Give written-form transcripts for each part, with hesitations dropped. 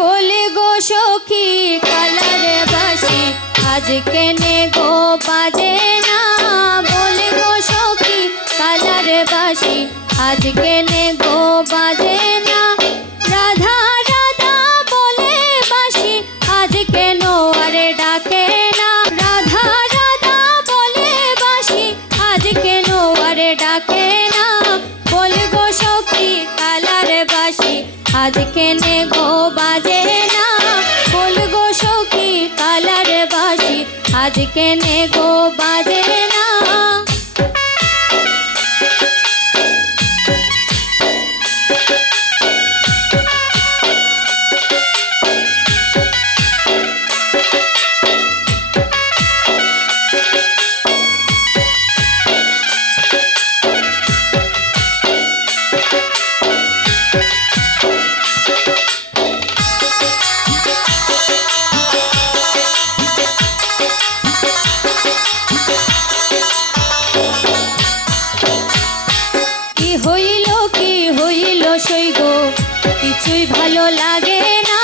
বলে গো সখী কালার বাসি আজ কেনে গো বাজে না। বলে গো সখী কালার বাসি আজ কেনে গো বাজে না। রাধা রাধা বলে বাসি আজ কেন আরে ডাকে না। রাধা রাধা বলে বাসি আজ কেন আরে ডাকে না। বলে গো সখী কালার বাসি আজ কেনে গো বাজে না। বল গো সখী কালার বাসি আজ কেনে গো বাজে না। কি হইল সই গো কিছুই ভালো লাগে না।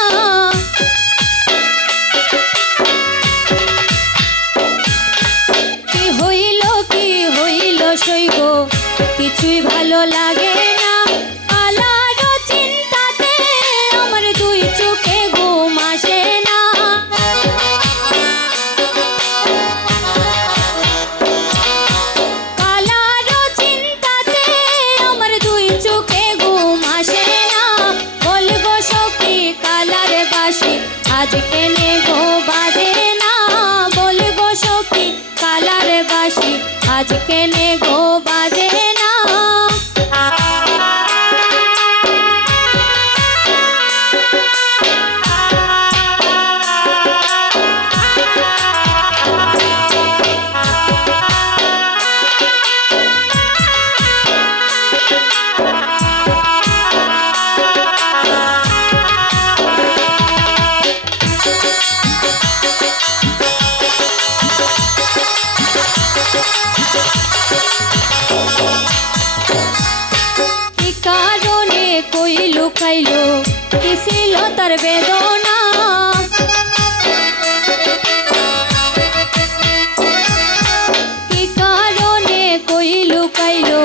কি হইল সই গো কিছুই ভালো লাগে না। কালার চিন্তাতে আমার দুই চোখে ঘুম আসে না। আজ কেনে গো বাজে না। বল গো সখী কালার বাসি আজ কেনে গো বাজে না। লুকাইলো কি ছিল তার বেদনা। কি কারণে কই লুকাইলো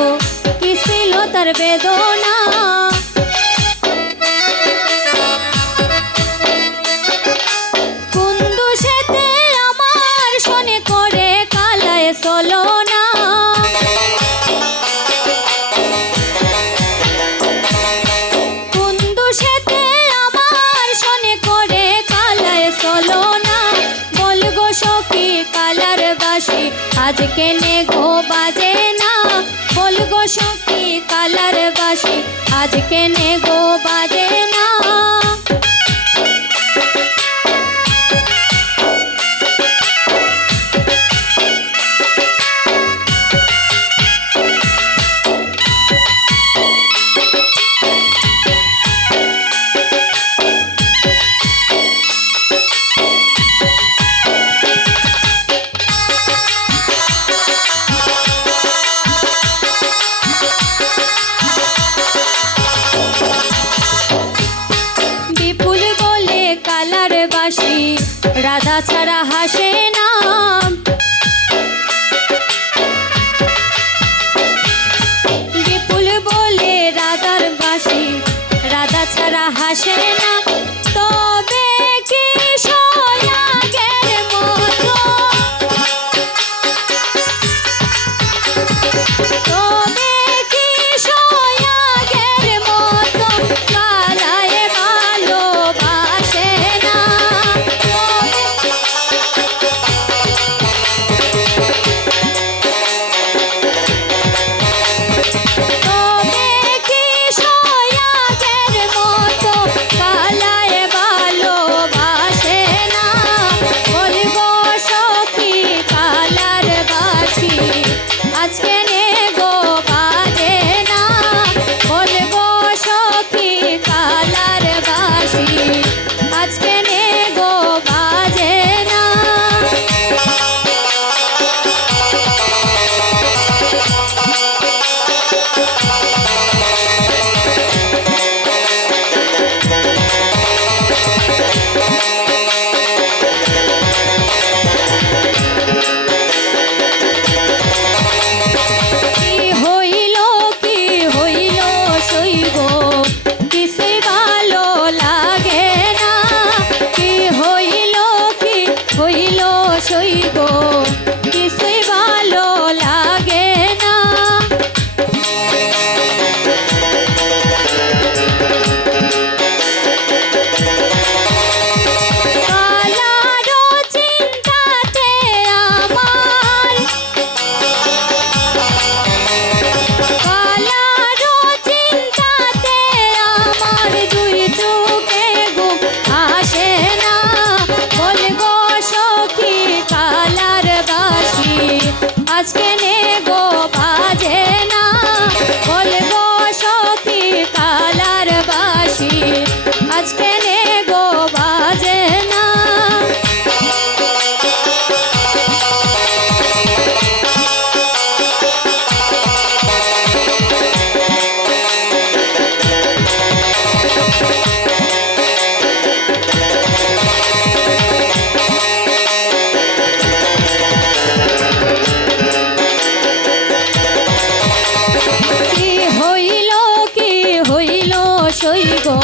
কি ছিল তার বেদনা। কোন দোষেতে আমার শোনে করে কালায় চলো না। আজ কেনে গো বাজে না। বল গো সখী কালার বাসি আজ কেনে গো বাজে না। রাধা ছাড়া হাসে না। বিপুল বলে রাধার বাসি রাধা ছাড়া হাসে না। তবে কি সোয়াগের মতো তবে কি সোয়াগের মতো কালায় ভালোবাসে না। তবে কি সোয়াগের মতো কালায় গো